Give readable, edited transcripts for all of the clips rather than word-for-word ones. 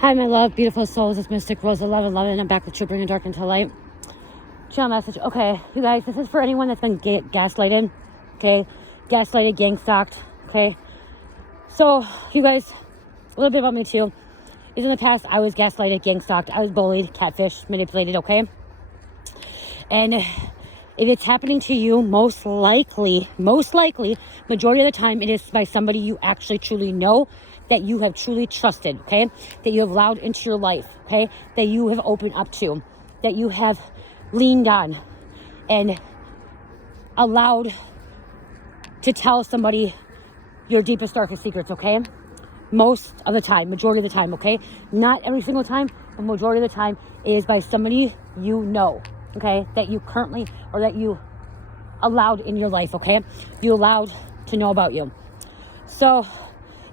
Hi, my love, beautiful souls. It's Mystic Rose 1111, and I'm back with you, bringing dark into light. Channel message. Okay, you guys, this is for anyone that's been gaslighted. Okay, gaslighted, gang stalked. Okay, so you guys, a little bit about me too. Is in the past, I was gaslighted, gang stalked. I was bullied, catfished, manipulated. Okay, and if it's happening to you, most likely, majority of the time, it is by somebody you actually truly know, that you have truly trusted, okay? That you have allowed into your life, okay? That you have opened up to, that you have leaned on and allowed to tell somebody your deepest, darkest secrets, okay? Most of the time, majority of the time, okay? Not every single time, but majority of the time is by somebody you know, okay? That you currently, or that you allowed in your life, okay? You allowed to know about you. So,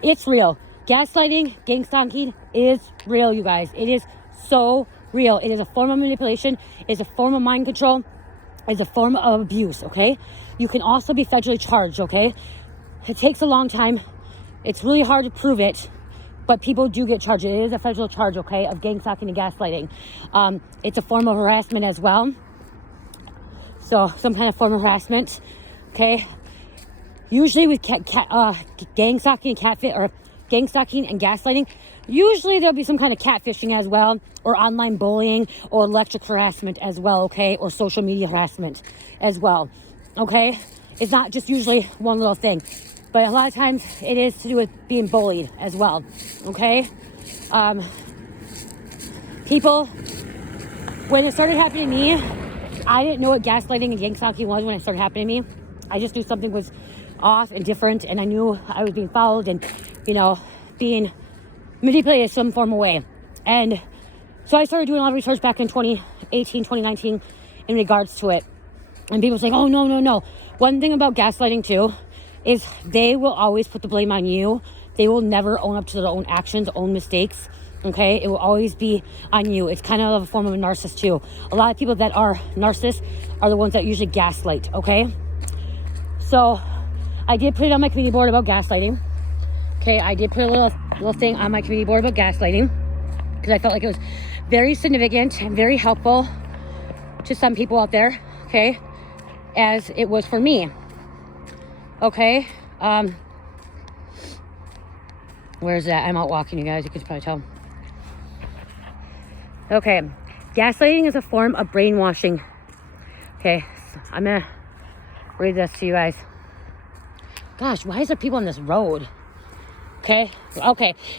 it's real. Gaslighting, gang stalking is real, you guys. It is so real. It is a form of manipulation. It is a form of mind control. It is a form of abuse, okay? You can also be federally charged, okay? It takes a long time. It's really hard to prove it, but people do get charged. It is a federal charge, okay, of gang stalking and gaslighting. It's a form of harassment as well. So, some kind of form of harassment, okay? Usually with gang stalking and catfish, or gang stalking and gaslighting, usually there'll be some kind of catfishing as well, or online bullying, or electric harassment as well, okay, or social media harassment as well, okay? It's not just usually one little thing, but a lot of times it is to do with being bullied as well, okay? People, when it started happening to me, I didn't know what gaslighting and gang stalking was when it started happening to me. I just knew something was off and different, and I knew I was being followed and, you know, being manipulated some form of way. And so I started doing a lot of research back in 2018, 2019 in regards to it. And people saying, oh, no. One thing about gaslighting too is they will always put the blame on you. They will never own up to their own actions, own mistakes. Okay, it will always be on you. It's kind of a form of a narcissist too. A lot of people that are narcissists are the ones that usually gaslight, okay? So I did put it on my community board about gaslighting. Okay, I did put a little thing on my community board about gaslighting because I felt like it was very significant and very helpful to some people out there, okay, as it was for me. Okay, where's that? I'm out walking, you guys, you can probably tell. Okay, gaslighting is a form of brainwashing. Okay, so I'm gonna read this to you guys. Gosh, why is there people on this road? Okay,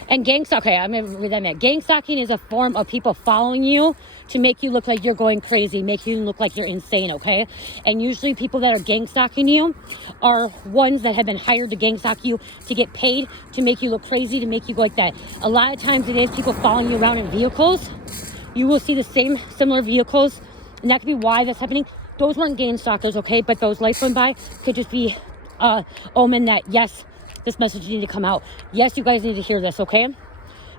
and gang stalking, okay, I'm gonna read that minute. Gang stalking is a form of people following you to make you look like you're going crazy, make you look like you're insane, okay? And usually people that are gang stalking you are ones that have been hired to gang stalk you to get paid, to make you look crazy, to make you go like that. A lot of times it is people following you around in vehicles. You will see the similar vehicles, and that could be why that's happening. Those weren't gang stalkers, okay? But those lights went by could just be omen that, yes, this message needed to come out. Yes, you guys need to hear this, okay?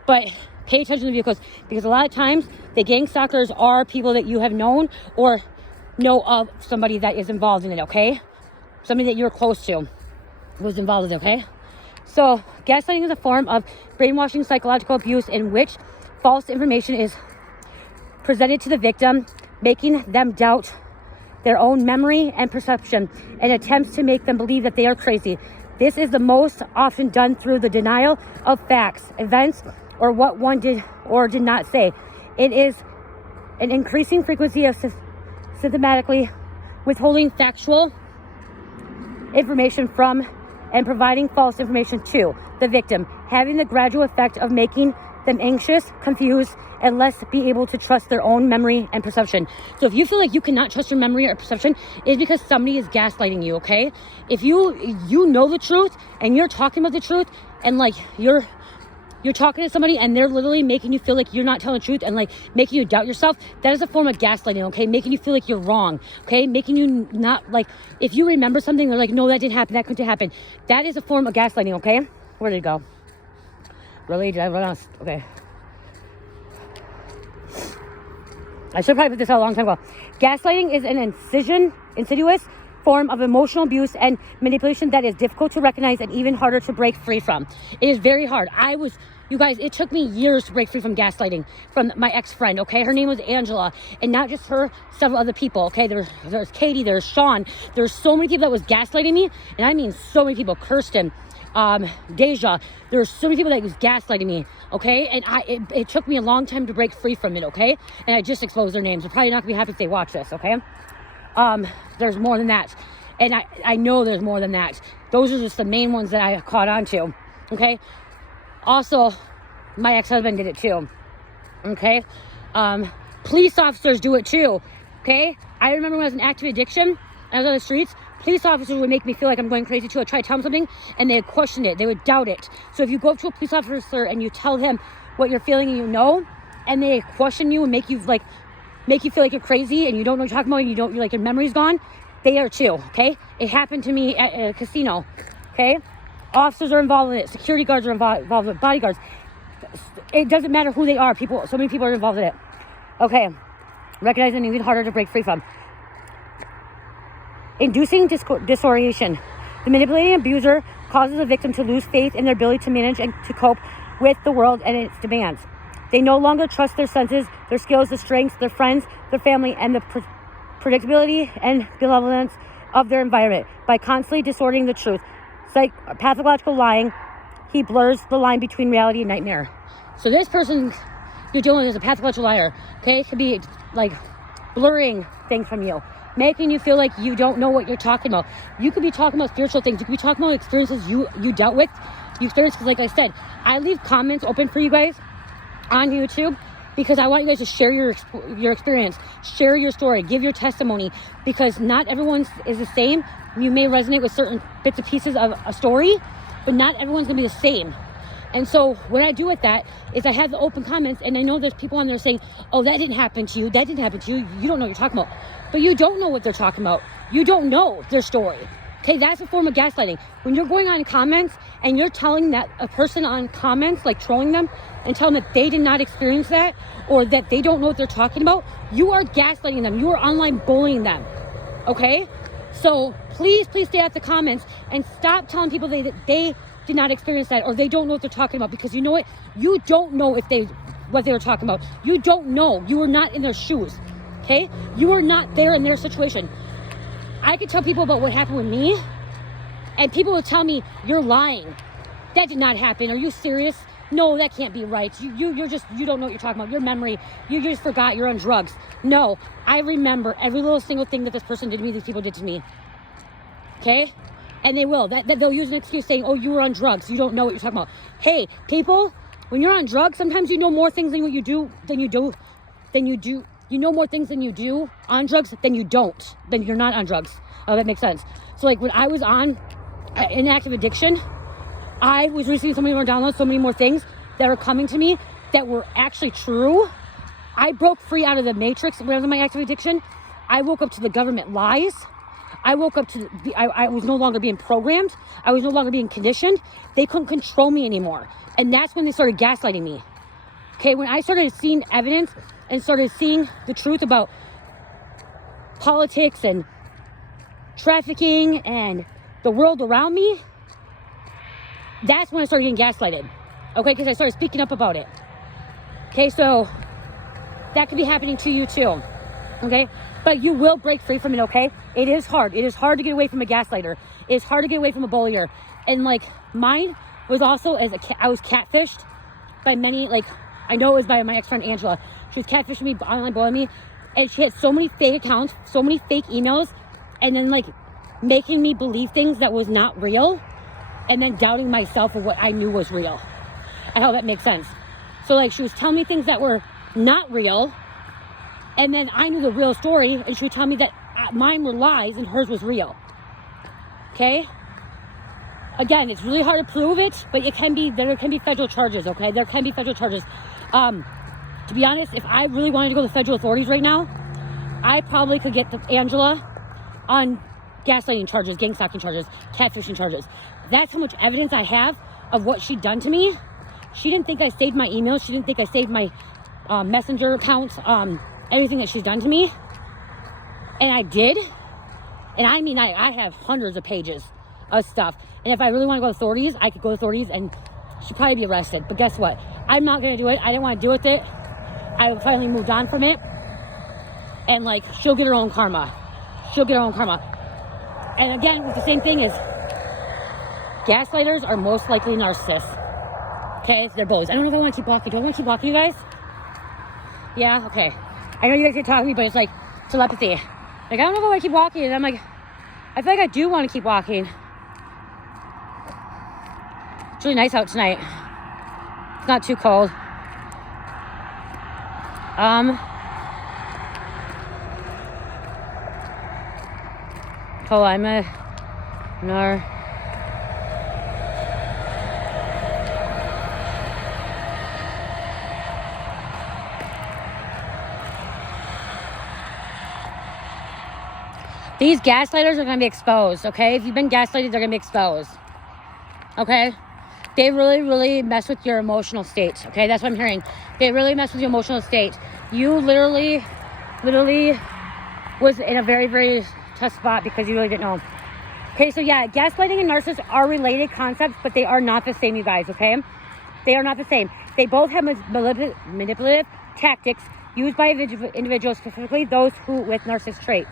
But pay attention to the vehicles, because a lot of times the gang stalkers are people that you have known or know of somebody that is involved in it, okay? Somebody that you're close to was involved in it, okay? So gaslighting is a form of brainwashing, psychological abuse in which false information is presented to the victim, making them doubt their own memory and perception, and attempts to make them believe that they are crazy. This is the most often done through the denial of facts, events, or what one did or did not say. It is an increasing frequency of systematically withholding factual information from and providing false information to the victim, having the gradual effect of making them anxious, confused, and less be able to trust their own memory and perception. So if you feel like you cannot trust your memory or perception, it's because somebody is gaslighting you, okay? If you know the truth and you're talking about the truth, and like you're talking to somebody and they're literally making you feel like you're not telling the truth and like making you doubt yourself, that is a form of gaslighting, okay? Making you feel like you're wrong, okay? Making you not, like, if you remember something, they're like, no, that didn't happen, that couldn't happen. That is a form of gaslighting, okay? Where did it go? Really? Did I run out? Okay. I should probably put this out a long time ago. Gaslighting is an insidious form of emotional abuse and manipulation that is difficult to recognize and even harder to break free from. It is very hard. I was You guys, it took me years to break free from gaslighting from my ex-friend, okay? Her name was Angela, and not just her, several other people, okay? There's Katie, there's Sean. There's so many people that was gaslighting me, and I mean so many people. Kirsten, Deja. There's so many people that was gaslighting me, okay? And it took me a long time to break free from it, okay? And I just exposed their names. They're probably not gonna be happy if they watch this, okay? There's more than that. And I know there's more than that. Those are just the main ones that I caught on to, okay? Also, my ex-husband did it too, okay? Police officers do it too, okay? I remember when I was in active addiction, I was on the streets, police officers would make me feel like I'm going crazy too. I'd try to tell them something, and they would question it. They would doubt it. So if you go up to a police officer and you tell them what you're feeling and you know, and they question you and make you feel like you're crazy and you don't know what you're talking about and you're like your memory's gone, they are too, okay? It happened to me at a casino, okay? Officers are involved in it. Security guards are involved with it. Bodyguards. It doesn't matter who they are. So many people are involved in it. Okay. Recognizing even harder to break free from. Inducing disorientation. The manipulating abuser causes the victim to lose faith in their ability to manage and to cope with the world and its demands. They no longer trust their senses, their skills, their strengths, their friends, their family, and the predictability and benevolence of their environment. By constantly distorting the truth, pathological lying, he blurs the line between reality and nightmare. So this person you're dealing with is a pathological liar, okay? It could be like blurring things from you, making you feel like you don't know what you're talking about. You could be talking about spiritual things. You could be talking about experiences you dealt with, you experienced. Because like I said, I leave comments open for you guys on YouTube because I want you guys to share your experience, share your story, give your testimony, because not everyone is the same. You may resonate with certain bits and pieces of a story, but not everyone's gonna be the same. And so what I do with that is I have the open comments, and I know there's people on there saying, oh, that didn't happen to you, that didn't happen to you, you don't know what you're talking about. But you don't know what they're talking about. You don't know their story. Okay, that's a form of gaslighting. When you're going on comments and you're telling that a person on comments, like trolling them, and telling them that they did not experience that, or that they don't know what they're talking about, you are gaslighting them. You are online bullying them, okay? So please stay out the comments and stop telling people that they did not experience that, or they don't know what they're talking about, because you know what? You don't know what they were talking about. You don't know. You were not in their shoes, okay? You are not there in their situation. I could tell people about what happened with me, and people will tell me, you're lying. That did not happen. Are you serious? No, that can't be right. You don't know what you're talking about. Your memory, you just forgot you're on drugs. No, I remember every little single thing that this person did to me, these people did to me. Okay? And they will. That they'll use an excuse saying, oh, you were on drugs. You don't know what you're talking about. Hey, people, when you're on drugs, sometimes you know more things than you do. You know more things than you do on drugs than you don't. Then you're not on drugs. Oh, that makes sense. So like when I was in active addiction, I was receiving so many more downloads, so many more things that were coming to me that were actually true. I broke free out of the matrix when I was in my active addiction. I woke up to the government lies. I woke up to, I was no longer being programmed. I was no longer being conditioned. They couldn't control me anymore. And that's when they started gaslighting me. Okay, when I started seeing evidence and started seeing the truth about politics and trafficking and the world around me, that's when I started getting gaslighted. Okay, because I started speaking up about it. Okay, so that could be happening to you too. Okay, but you will break free from it, okay? It is hard. It is hard to get away from a gaslighter. It is hard to get away from a bullier. And like mine was also I was catfished by many, like I know it was by my ex-friend Angela. She was catfishing me, online bullying me, and she had so many fake accounts, so many fake emails, and then like making me believe things that was not real, and then doubting myself of what I knew was real. I hope that makes sense. So like she was telling me things that were not real, and then I knew the real story, and she would tell me that mine were lies and hers was real. Okay? Again, it's really hard to prove it, but there can be federal charges, okay? There can be federal charges. To be honest, if I really wanted to go to the federal authorities right now, I probably could get Angela on gaslighting charges, gang stalking charges, catfishing charges. That's how much evidence I have of what she'd done to me. She didn't think I saved my emails. She didn't think I saved my messenger accounts, everything that she's done to me. And I did. And I mean, I have hundreds of pages of stuff. And if I really want to go to authorities, I could go to authorities and she'd probably be arrested. But guess what? I'm not going to do it. I didn't want to deal with it. I finally moved on from it. And like, she'll get her own karma. She'll get her own karma. And again, the same thing is, gaslighters are most likely narcissists. Okay, they're bullies. I don't know if I want to keep walking. Do I want to keep walking, you guys? Yeah, okay. I know you guys can talk to me, but it's like telepathy. Like, I don't know if I want to keep walking. And I'm like, I feel like I do want to keep walking. It's really nice out tonight. It's not too cold. Oh, I'm a These gaslighters are going to be exposed, okay? If you've been gaslighted, they're going to be exposed, okay? They really, really mess with your emotional state, okay? That's what I'm hearing. They really mess with your emotional state. You literally was in a very, very tough spot because you really didn't know. Okay, so yeah, gaslighting and narcissists are related concepts, but they are not the same, you guys, okay? They are not the same. They both have manipulative tactics used by individuals, specifically those with narcissist traits,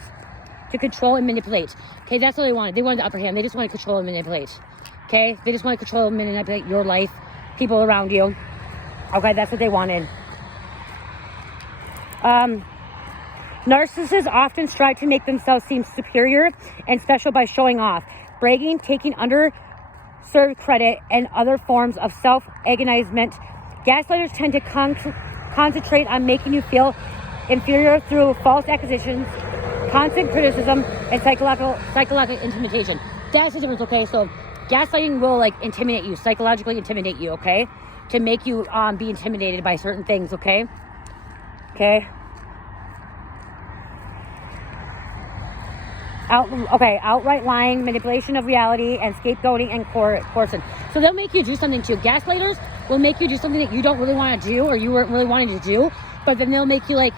to control and manipulate. Okay, that's what they wanted. They wanted the upper hand. They just want to control and manipulate. Okay, they just want to control and manipulate your life, people around you. Okay, that's what they wanted. Narcissists often strive to make themselves seem superior and special by showing off, bragging, taking underserved credit, and other forms of self-aggrandizement. Gaslighters tend to concentrate on making you feel inferior through false accusations, constant criticism, and psychological intimidation. That's the difference, okay? So gaslighting will like intimidate you, psychologically intimidate you, okay? To make you be intimidated by certain things, okay? Okay. Outright lying, manipulation of reality, and scapegoating and coercion. So they'll make you do something too. Gaslighters will make you do something that you don't really want to do, or you weren't really wanting to do, but then they'll make you like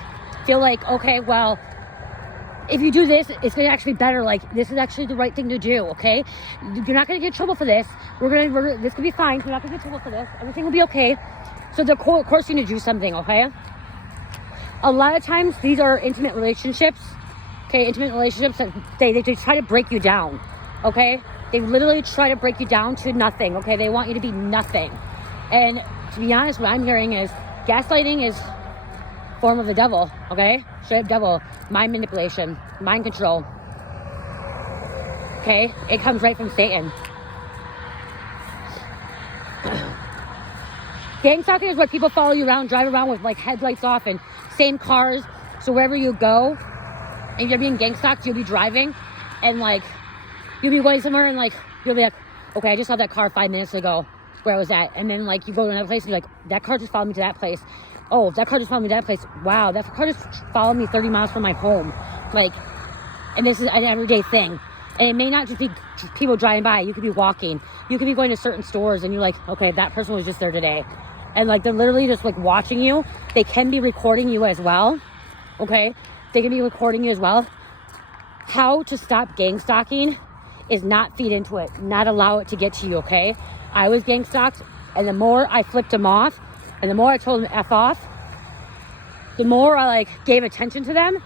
feel like, okay, well, if you do this, it's going to actually be better. Like, this is actually the right thing to do, okay? You're not going to get in trouble for this. This could be fine. You're not going to get in trouble for this. Everything will be okay. So they're coercing you to do something, okay? A lot of times, these are intimate relationships. Okay, intimate relationships that they try to break you down, okay? They literally try to break you down to nothing, okay? They want you to be nothing. And to be honest, what I'm hearing is gaslighting is a form of the devil, okay? Straight up devil. Mind manipulation, mind control. Okay? It comes right from Satan. Gang stalking is where people follow you around, drive around with like headlights off and same cars. So wherever you go, if you're being gang stalked, you'll be driving and like you'll be going somewhere and like you'll be like, okay, I just saw that car 5 minutes ago where I was at. And then like you go to another place and you're like, that car just followed me to that place. Oh, that car just followed me to that place. Wow, that car just followed me 30 miles from my home. Like, and this is an everyday thing. And it may not just be people driving by. You could be walking. You could be going to certain stores and you're like, okay, that person was just there today. And like, they're literally just like watching you. They can be recording you as well. Okay? They can be recording you as well. How to stop gang stalking is not feed into it. Not allow it to get to you, okay? I was gang stalked, and the more I flipped them off, and the more I told them F off, the more I like gave attention to them,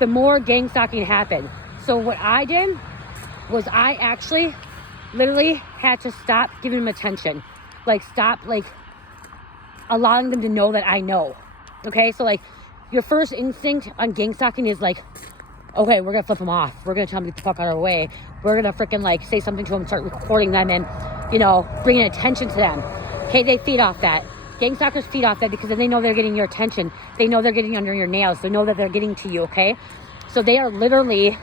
the more gang stalking happened. So what I did was I actually literally had to stop giving them attention. Like stop like allowing them to know that I know. Okay, so like your first instinct on gang stalking is like, okay, we're gonna flip them off. We're gonna tell them to get the fuck out of our way. We're gonna freaking like say something to them, start recording them and, you know, bringing attention to them. Okay, they feed off that. Gang stalkers feed off that because then they know they're getting your attention. They know they're getting under your nails. They know that they're getting to you, okay? So they are literally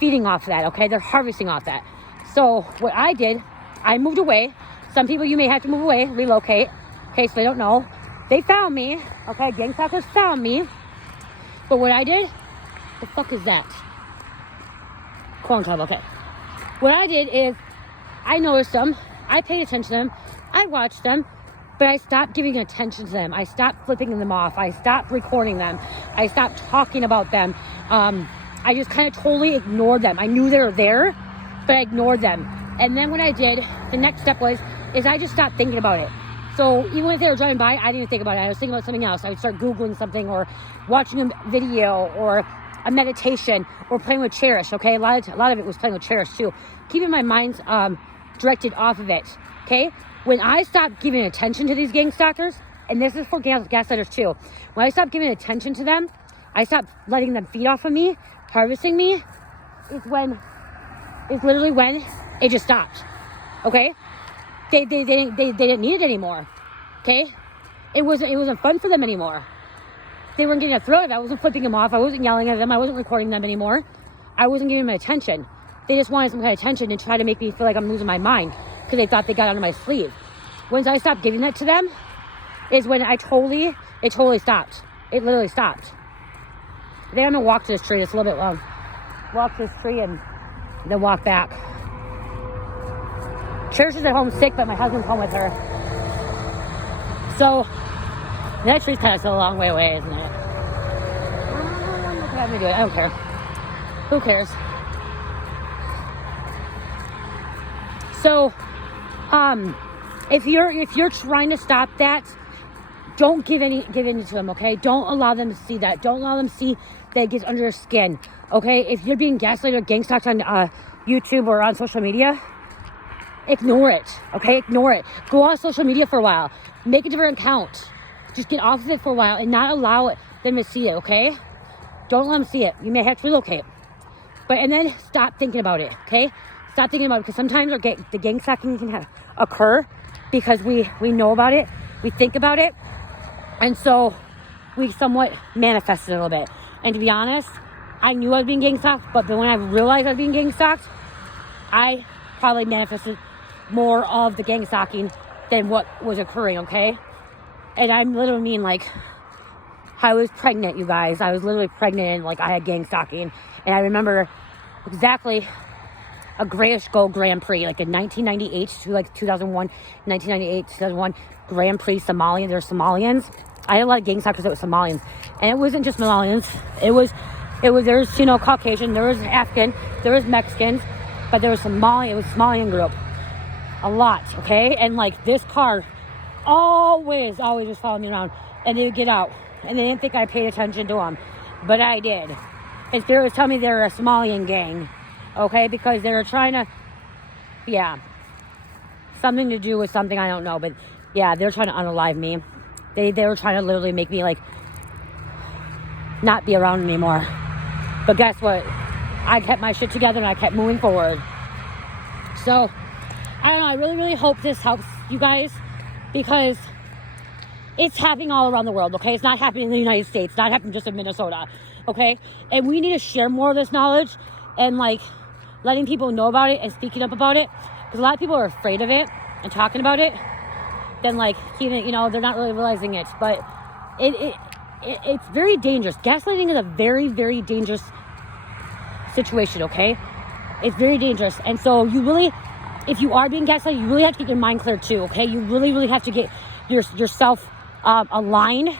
feeding off that, okay? They're harvesting off that. So what I did, I moved away. Some people, you may have to move away, relocate, okay, so they don't know. They found me, okay? Gang stalkers found me. But what I did, the fuck is that? Corn cob, okay. What I did is, I noticed them. I paid attention to them. I watched them. But I stopped giving attention to them. I stopped flipping them off. I stopped recording them. I stopped talking about them. I just kind of totally ignored them. I knew they were there, but I ignored them. And then what I did, the next step was is I just stopped thinking about it. So even if they were driving by, I didn't even think about it. I was thinking about something else. I would start Googling something or watching a video or a meditation or playing with Cherish, okay? A lot of it was playing with Cherish too. Keeping my mind directed off of it, okay? When I stopped giving attention to these gang stalkers, and this is for gaslighters too, when I stopped giving attention to them, I stopped letting them feed off of me, harvesting me, is literally when it just stopped, okay? They didn't need it anymore, okay? It wasn't fun for them anymore. They weren't getting a throat of it. I wasn't flipping them off. I wasn't yelling at them. I wasn't recording them anymore. I wasn't giving them attention. They just wanted some kind of attention and try to make me feel like I'm losing my mind because they thought they got under my sleeve. Once I stopped giving that to them is when it totally stopped. It literally stopped. Then I'm gonna walk to this tree. It's a little bit long. Walk to this tree and then walk back. Cherish is at home sick, but my husband's home with her. So that tree's kind of still a long way away, isn't it? Let me do it. I don't care. Who cares? So, if you're trying to stop that, don't give in to them, okay? Don't allow them to see that. Don't allow them to see that it gets under your skin, okay? If you're being gaslighted or gang stalked on YouTube or on social media, ignore it, okay? Ignore it. Go on social media for a while. Make a different account. Just get off of it for a while and not allow them to see it, okay? Don't let them see it. You may have to relocate. And then stop thinking about it, okay? Stop thinking about it, because sometimes the gang stalking can occur because we know about it, we think about it, and so we somewhat manifest it a little bit. And to be honest, I knew I was being gang stalked, but when I realized I was being gang stalked, I probably manifested more of the gang stalking than what was occurring, okay? And I literally mean, like, I was pregnant, you guys. I was literally pregnant and, like, I had gang stalking. And I remember exactly a grayish gold Grand Prix, like in 1998 to, like, 2001, 1998, 2001 Grand Prix Somalians. There were Somalians. I had a lot of gang stalkers that were Somalians. And it wasn't just Somalians. There was, you know, Caucasian, there was African, there was Mexicans, but there was it was a Somalian group. A lot, okay? And, like, this car always was following me around, and they would get out, and they didn't think I paid attention to them, but I did. And Spirit was telling me they were a Somalian gang, okay, because they were trying to, something to do with something, I don't know, but yeah, they were trying to unalive me. They were trying to literally make me, like, not be around anymore. But guess what? I kept my shit together and I kept moving forward. So I don't know, I really, really hope this helps you guys, because it's happening all around the world, okay? It's not happening in the United States. It's not happening just in Minnesota, okay? And we need to share more of this knowledge and, like, letting people know about it and speaking up about it, because a lot of people are afraid of it and talking about it. Then, like, even, you know, they're not really realizing it. But it's very dangerous. Gaslighting is a very, very dangerous situation, okay? It's very dangerous. And so you really, if you are being gaslighted, you really have to get your mind clear too, okay? You really, really have to get yourself aligned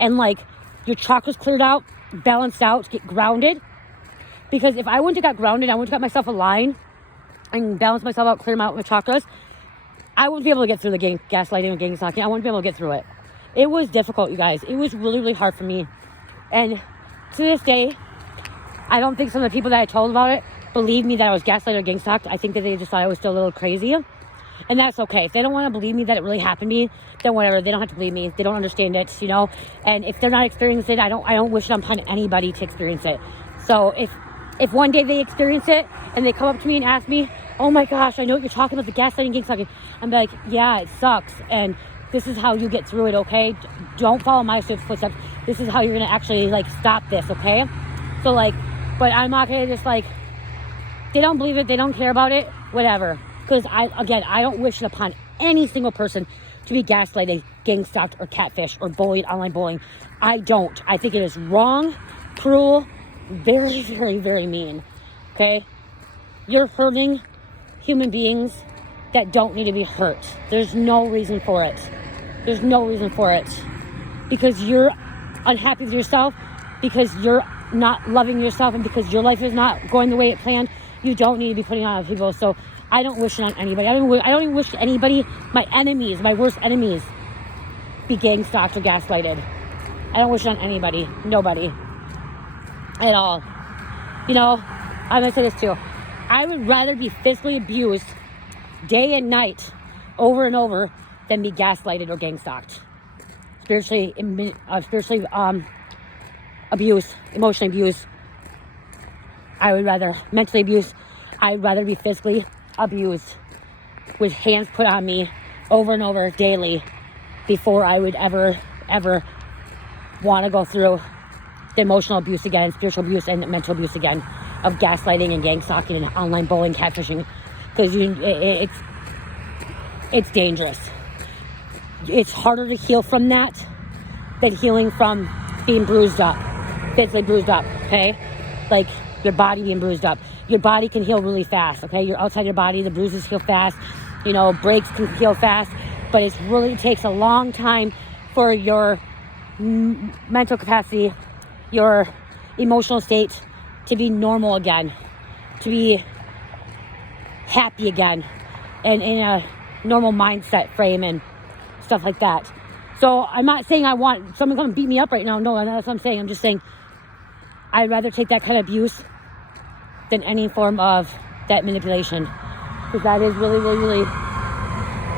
and, like, your chakras cleared out, balanced out, get grounded. Because if I wouldn't have got grounded, I wouldn't have got myself aligned and balanced myself out, clear out my chakras, I wouldn't be able to get through the gaslighting and gang stalking. I wouldn't be able to get through it. It was difficult, you guys. It was really, really hard for me. And to this day, I don't think some of the people that I told about it believe me that I was gaslighted or gang stalked. I think that they just thought I was still a little crazy. And that's okay. If they don't want to believe me that it really happened to me, then whatever. They don't have to believe me. They don't understand it, you know. And if they're not experiencing it, I don't wish it upon anybody to experience it. So if one day they experience it and they come up to me and ask me, oh my gosh, I know what you're talking about, the gaslighting, gang stalking, I'm like, yeah, it sucks. And this is how you get through it, okay? Don't follow my footsteps. This is how you're going to actually, like, stop this, okay? So, like, but I'm not going to just, like, they don't believe it, they don't care about it, whatever. Because, I don't wish it upon any single person to be gaslighted, gang stalked, or catfished, or bullied, online bullying. I don't. I think it is wrong, cruel, very, very, very mean, okay? You're hurting human beings that don't need to be hurt. There's no reason for it. There's no reason for it. Because you're unhappy with yourself, because you're not loving yourself, and because your life is not going the way it planned, you don't need to be putting on other people. So I don't wish it on anybody. I don't even wish anybody, my enemies, my worst enemies, be gang stalked or gaslighted. I don't wish it on anybody. Nobody. At all. You know, I'm going to say this too. I would rather be physically abused day and night over and over than be gaslighted or gang stalked. Spiritually abused, emotionally abused. I would rather mentally abused. I'd rather be physically abused with hands put on me over and over daily before I would ever want to go through the emotional abuse again, spiritual abuse, and mental abuse again of gaslighting and gang stalking and online bullying, catfishing, because it's dangerous. It's harder to heal from that than healing from being bruised up, physically bruised up, okay? Like your body being bruised up. Your body can heal really fast, okay? You're outside your body, the bruises heal fast, you know, breaks can heal fast, but it really takes a long time for your mental capacity, your emotional state to be normal again, to be happy again, and in a normal mindset frame and stuff like that. So I'm not saying I want someone come beat me up right now. No, that's what I'm saying. I'm just saying I'd rather take that kind of abuse than any form of that manipulation, because that is really, really, really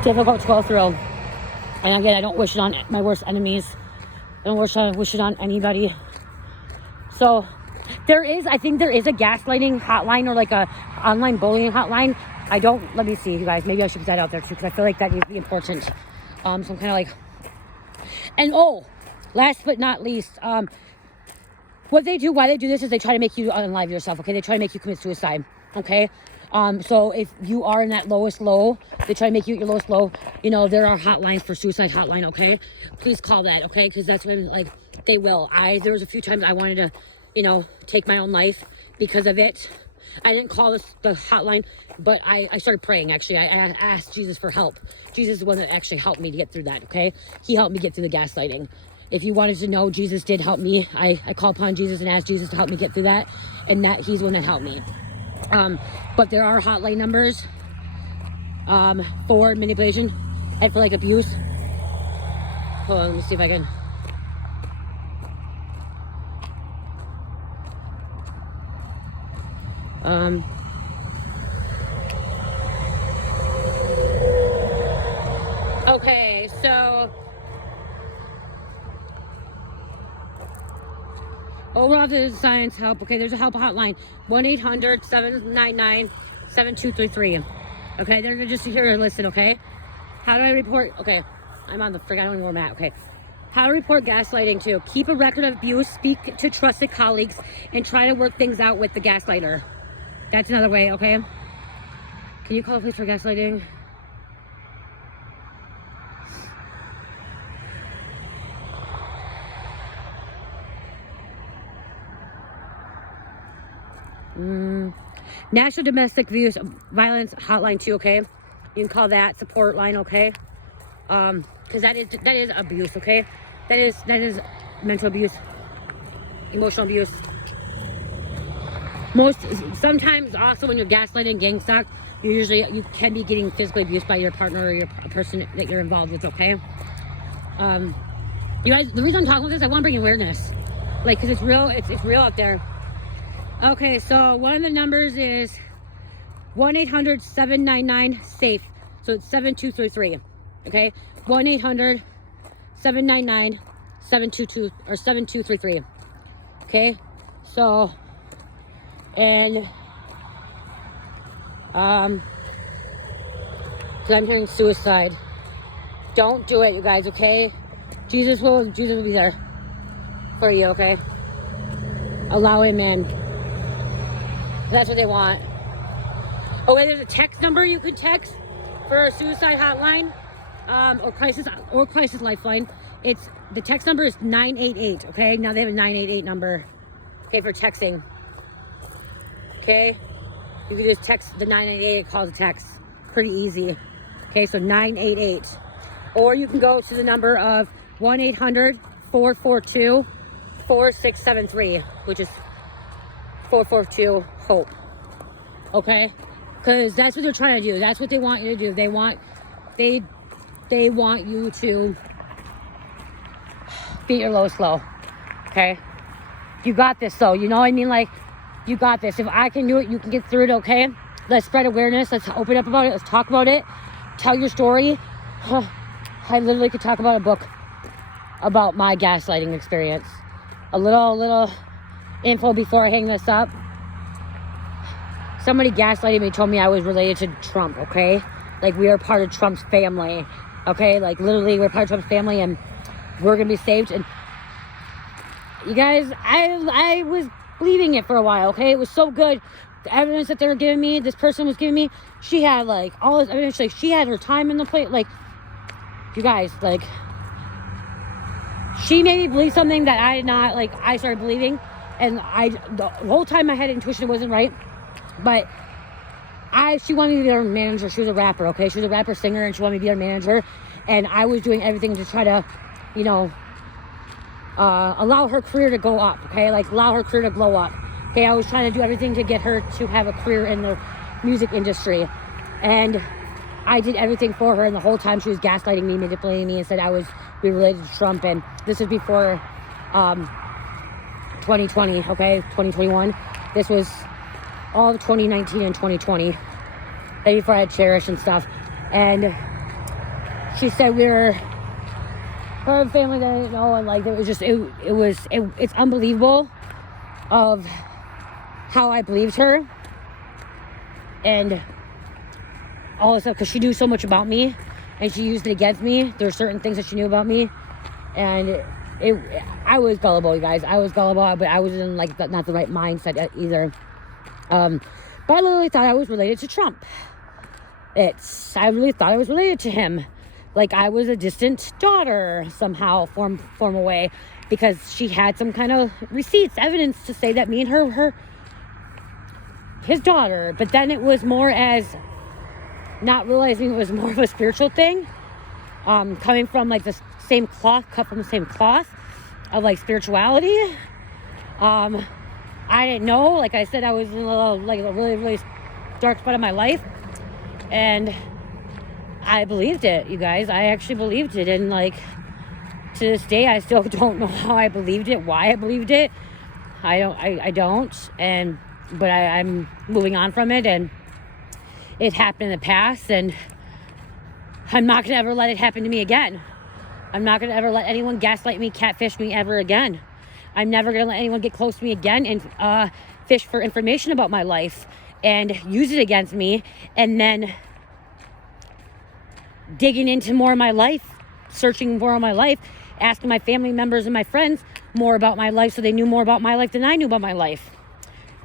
difficult to go through. And again, I don't wish it on my worst enemies. I don't wish it on anybody. So I think there is a gaslighting hotline or like a online bullying hotline. Let me see, you guys, maybe I should put that out there too, because I feel like that needs to be important. So I'm kind of like, and last but not least, why they do this is they try to make you unalive yourself, okay? They try to make you commit suicide, okay? So if you are in that lowest low, they try to make you at your lowest low, you know, there are hotlines for suicide hotline, okay? Please call that, okay? Because that's when, like, they will. There was a few times I wanted to, you know, take my own life because of it. I didn't call the hotline, but I started praying, actually. I asked Jesus for help. Jesus is the one that actually helped me to get through that, okay? He helped me get through the gaslighting. If you wanted to know, Jesus did help me. I called upon Jesus and asked Jesus to help me get through that, and that he's the one that helped me. But there are hotline numbers for manipulation and for like abuse. Hold on, let me see if I can. Okay, so overall, the science help. Okay, there's a help hotline, 1-800-799-7233. Okay, they're just here to listen. Okay, how do I report? Okay, I'm on the frig. I don't know where I'm at. Okay, how to report gaslighting too. Keep a record of abuse. Speak to trusted colleagues and try to work things out with the gaslighter. That's another way. Okay, can you call the police for gaslighting? National Domestic Abuse Violence Hotline too, okay? You can call that support line, okay? Because that is abuse, okay? That is mental abuse, emotional abuse. Sometimes also when you're gaslighting, gang stalk, you can be getting physically abused by your partner or a person that you're involved with, okay? You guys, the reason I'm talking about this, I want to bring awareness, like, because it's real. It's real out there. Okay, so one of the numbers is 1-800-799-SAFE. So it's 7233. Okay, 1-800-799-722 or 7233. Okay, so and so I'm hearing suicide. Don't do it, you guys. Okay, Jesus will be there for you. Okay, allow him in. That's what they want. Okay, there's a text number you could text for a suicide hotline, or crisis lifeline. The text number is 988. Okay, now they have a 988 number. Okay, for texting. Okay, you can just text the 988. It calls a text. Pretty easy. Okay, so 988, or you can go to the number of 1-800-442-4673, which is 442 HOPE. Okay, Because that's what they're trying to do. That's what they want you to do. They want you to beat your lowest low. Okay? You got this, though. You know what I mean? Like, you got this. If I can do it, you can get through it, okay? Let's spread awareness. Let's open up about it. Let's talk about it. Tell your story. I literally could talk about a book about my gaslighting experience. A little info before I hang this up. Somebody gaslighted me, told me I was related to Trump, okay? Like, we are part of Trump's family, okay? Like, literally, we're part of Trump's family, and we're going to be saved. And you guys, I was believing it for a while, okay? It was so good. The evidence that they were giving me, this person was giving me, she had, like, all this evidence. Like, she had her time in the plate. Like, you guys, like, she made me believe something that I did not, like, I started believing. And the whole time I had intuition it wasn't right. But she wanted me to be her manager. She was a rapper, okay? She was a rapper singer, and she wanted me to be her manager. And I was doing everything to try to, you know, allow her career to go up, okay? Like, allow her career to glow up. Okay, I was trying to do everything to get her to have a career in the music industry. And I did everything for her, and the whole time she was gaslighting me, manipulating me, and said we related to Trump. And this is before 2020, okay? 2021. This was all of 2019 and 2020. Right before I had Cherish and stuff. And she said we were her family that I didn't know, and like it was just it's unbelievable of how I believed her and all this stuff, because she knew so much about me and she used it against me. There were certain things that she knew about me, and I was gullible, you guys. I was gullible, but I was in like not the right mindset either. But I literally thought I was related to Trump. I really thought I was related to him. Like I was a distant daughter somehow, form a way, because she had some kind of receipts, evidence to say that me and her his daughter. But then it was more as not realizing it was more of a spiritual thing, coming from like the same cloth, cut from the same cloth of like spirituality. I didn't know, like I said, I was in a really, really dark spot of my life, and I believed it, you guys. I actually believed it, and like to this day, I still don't know how I believed it, why I believed it. I don't, but I'm moving on from it, and it happened in the past, and I'm not gonna ever let it happen to me again. I'm not gonna ever let anyone gaslight me, catfish me ever again. I'm never gonna let anyone get close to me again and fish for information about my life and use it against me, and then digging into more of my life, searching more of my life, asking my family members and my friends more about my life so they knew more about my life than I knew about my life.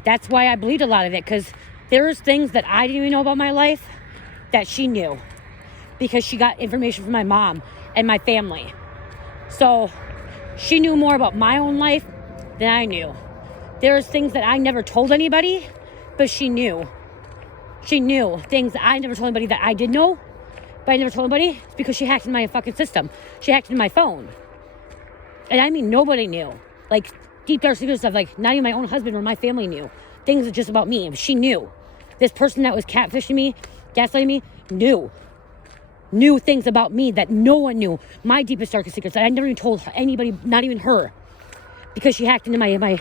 That's why I believed a lot of it, because there was things that I didn't even know about my life that she knew, because she got information from my mom and my family. So she knew more about my own life than I knew. There was things that I never told anybody, but she knew. She knew things that I never told anybody that I did know, but I never told anybody. It's because she hacked into my fucking system. She hacked into my phone. And I mean, nobody knew. Like, deep dark secret stuff, like, not even my own husband or my family knew. Things just about me. She knew. This person that was catfishing me, gaslighting me, knew things about me that no one knew. My deepest, darkest secrets that I never even told anybody, not even her. Because she hacked into my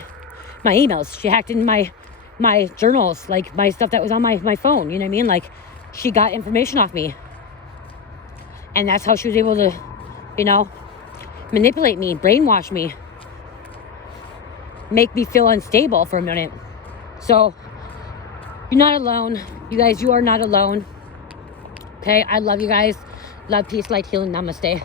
emails. She hacked into my journals, like my stuff that was on my phone. You know what I mean? Like, she got information off me. And that's how she was able to, you know, manipulate me, brainwash me, make me feel unstable for a minute. So, you're not alone. You guys, you are not alone. Okay, I love you guys. Love, peace, light, healing. Namaste.